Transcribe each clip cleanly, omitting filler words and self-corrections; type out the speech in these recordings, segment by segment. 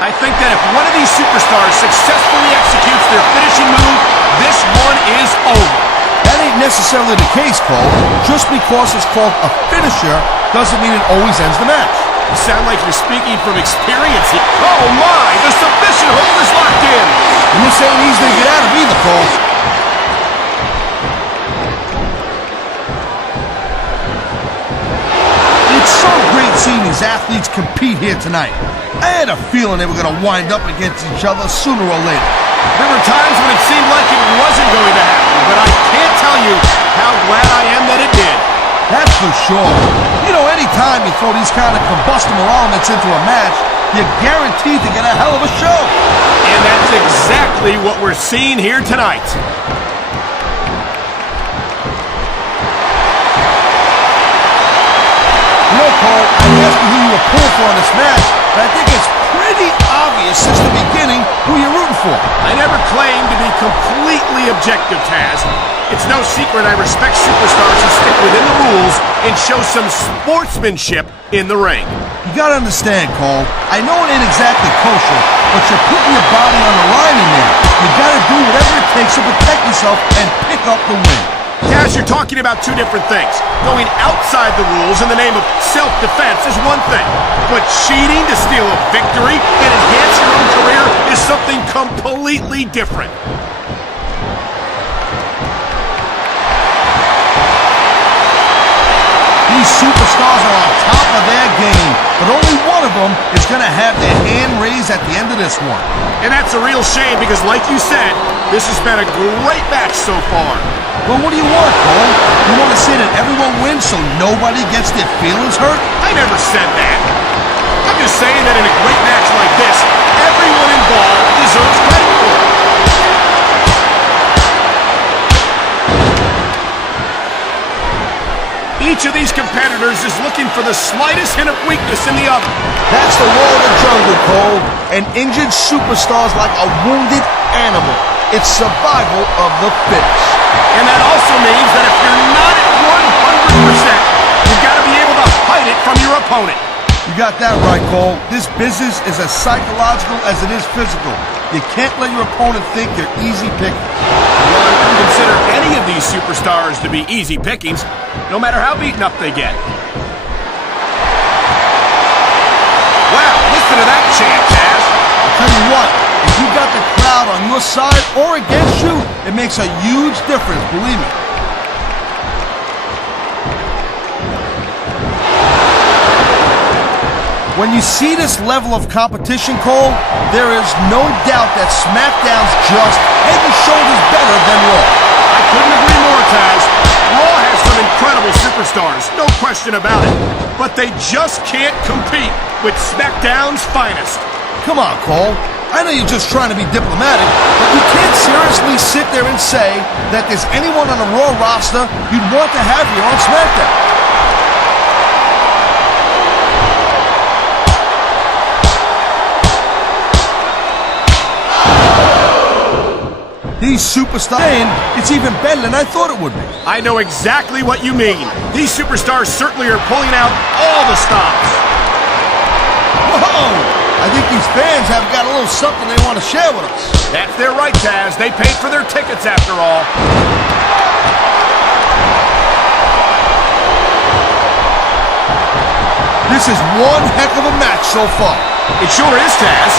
I think that if one of these superstars successfully executes their finishing move, this one is over. That ain't necessarily the case, Cole. Just because it's called a finisher doesn't mean it always ends the match. You sound like you're speaking from experience here. Oh my, the submission hold is locked in. And this ain't easy to get out of either, Cole. It's so great seeing these athletes compete here tonight. I had a feeling they were going to wind up against each other sooner or later. There were times when it seemed like it wasn't going to happen, but I can't tell you how glad I am that it did. That's for sure. You know, anytime you throw these kind of combustible elements into a match, you're guaranteed to get a hell of a show. And that's exactly what we're seeing here tonight. You know, Cole, I asked you who you were pulling for in this match, but I think it's pretty obvious since the beginning who you're rooting for. I never claimed to be completely objective, Taz. It's no secret I respect superstars who stick within the rules and show some sportsmanship in the ring. You gotta understand, Cole, I know it ain't exactly kosher, but you're putting your body on the line in there. You gotta do whatever it takes to protect yourself and pick up the win. Taz, you're talking about two different things. Going outside the rules in the name of self-defense is one thing, but cheating to steal a victory and enhance your own career is something completely different. These superstars are on top of their game, but only one of them is going to have their hand raised at the end of this one. And that's a real shame because, like you said, this has been a great match so far. Well, what do you want, Cole? You want to say that everyone wins so nobody gets their feelings hurt? I never said that. I'm just saying that in a great match like this, everyone involved deserves credit for it. Each of these competitors is looking for the slightest hint of weakness in the other. That's the law of the jungle, Cole. An injured superstar is like a wounded animal. It's survival of the fittest. And that also means that if you're not at 100%, you've got to be able to hide it from your opponent. You got that right, Cole. This business is as psychological as it is physical. You can't let your opponent think you're easy pickings. Well, I wouldn't consider any of these superstars to be easy pickings, no matter how beaten up they get. Wow, listen to that chant, Taz. I'll tell you what, if you got the crowd on your side or against you, it makes a huge difference, believe me. When you see this level of competition, Cole, there is no doubt that SmackDown's just head and shoulders better than Raw. I couldn't agree more, Taz. Raw has some incredible superstars, no question about it. But they just can't compete with SmackDown's finest. Come on, Cole. I know you're just trying to be diplomatic, but you can't seriously sit there and say that there's anyone on the Raw roster you'd want to have here on SmackDown. These superstars, it's even better than I thought it would be. I know exactly what you mean. These superstars certainly are pulling out all the stops. Whoa! I think these fans have got a little something they want to share with us. That's their right, Taz. They paid for their tickets after all. This is one heck of a match so far. It sure is, Taz.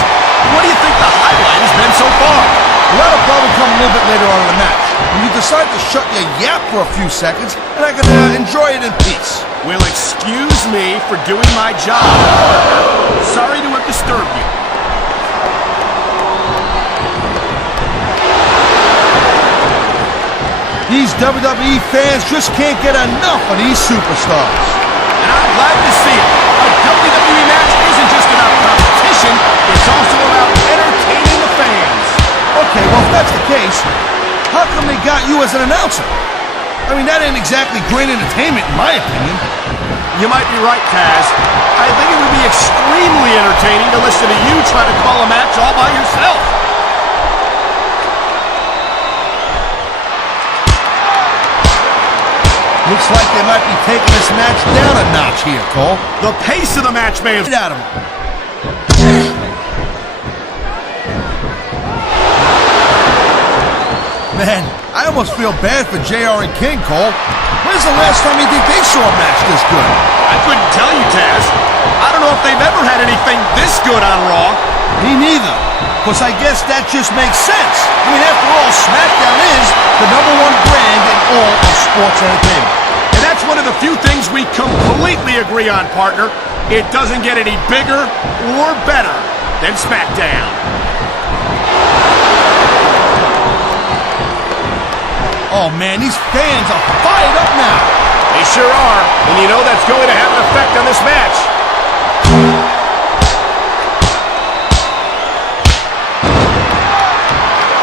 What do you think the highlight has been so far? Well, that'll probably come a little bit later on in the match, when you decide to shut your yap for a few seconds, and I can enjoy it in peace. Well, excuse me for doing my job. Sorry to have disturbed you. These WWE fans just can't get enough of these superstars. And I'm glad to see it. A WWE match isn't just about competition, it's also about entertaining the fans. Okay, well, if that's the case, how come they got you as an announcer? I mean, that ain't exactly great entertainment, in my opinion. You might be right, Taz. I think it would be extremely entertaining to listen to you try to call a match all by yourself. Looks like they might be taking this match down a notch here, Cole. The pace of the match may have Get out of him. Man, I almost feel bad for JR and King, Cole. When's the last time you think they saw a match this good? I couldn't tell you, Taz. I don't know if they've ever had anything this good on Raw. Me neither. Because I guess that just makes sense. I mean, after all, SmackDown is the #1 brand in all of sports entertainment. And that's one of the few things we completely agree on, partner. It doesn't get any bigger or better than SmackDown. Oh, man, these fans are fired up now. They sure are. And you know that's going to have an effect on this match.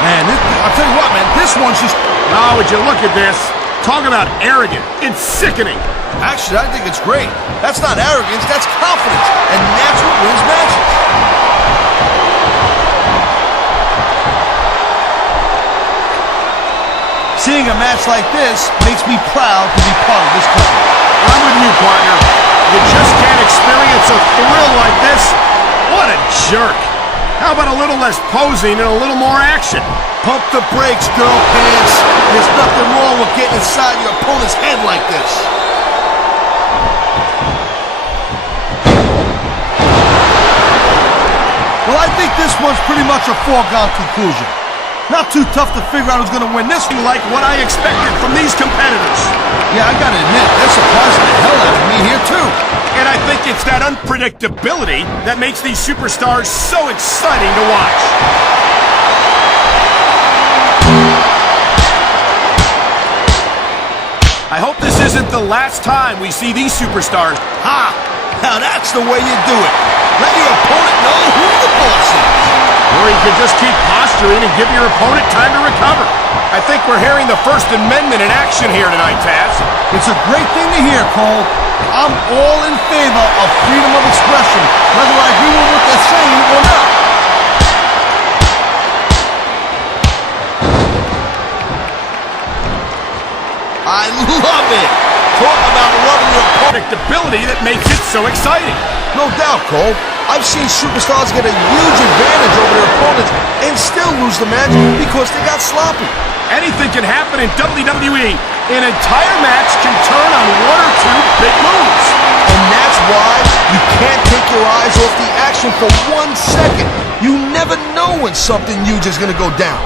Man, I'll tell you what, man, this one's just... Oh, would you look at this? Talk about arrogant. It's sickening. Actually, I think it's great. That's not arrogance, that's confidence. And that's what wins matches. Seeing a match like this makes me proud to be part of this company. I'm with you, partner. You just can't experience a thrill like this. What a jerk. How about a little less posing and a little more action? Pump the brakes, girl pants. There's nothing wrong with getting inside your opponent's head like this. Well, I think this one's pretty much a foregone conclusion. Not too tough to figure out who's going to win this one. Like what I expected from these competitors. Yeah, I got to admit, they're surprising the hell out of me here, too. And I think it's that unpredictability that makes these superstars so exciting to watch. I hope this isn't the last time we see these superstars. Ha! Now that's the way you do it. Let your opponent know who the boss is. Or you could just keep posturing and give your opponent time to recover. I think we're hearing the First Amendment in action here tonight, Taz. It's a great thing to hear, Cole. I'm all in favor of freedom of expression, whether I agree with what they're saying or not. I love it. Talk about loving your opponent. Predictability that makes it so exciting. No doubt, Cole. I've seen superstars get a huge advantage over their opponents and still lose the match because they got sloppy. Anything can happen in WWE. An entire match can turn on one or two big moves. And that's why you can't take your eyes off the action for 1 second. You never know when something huge is going to go down.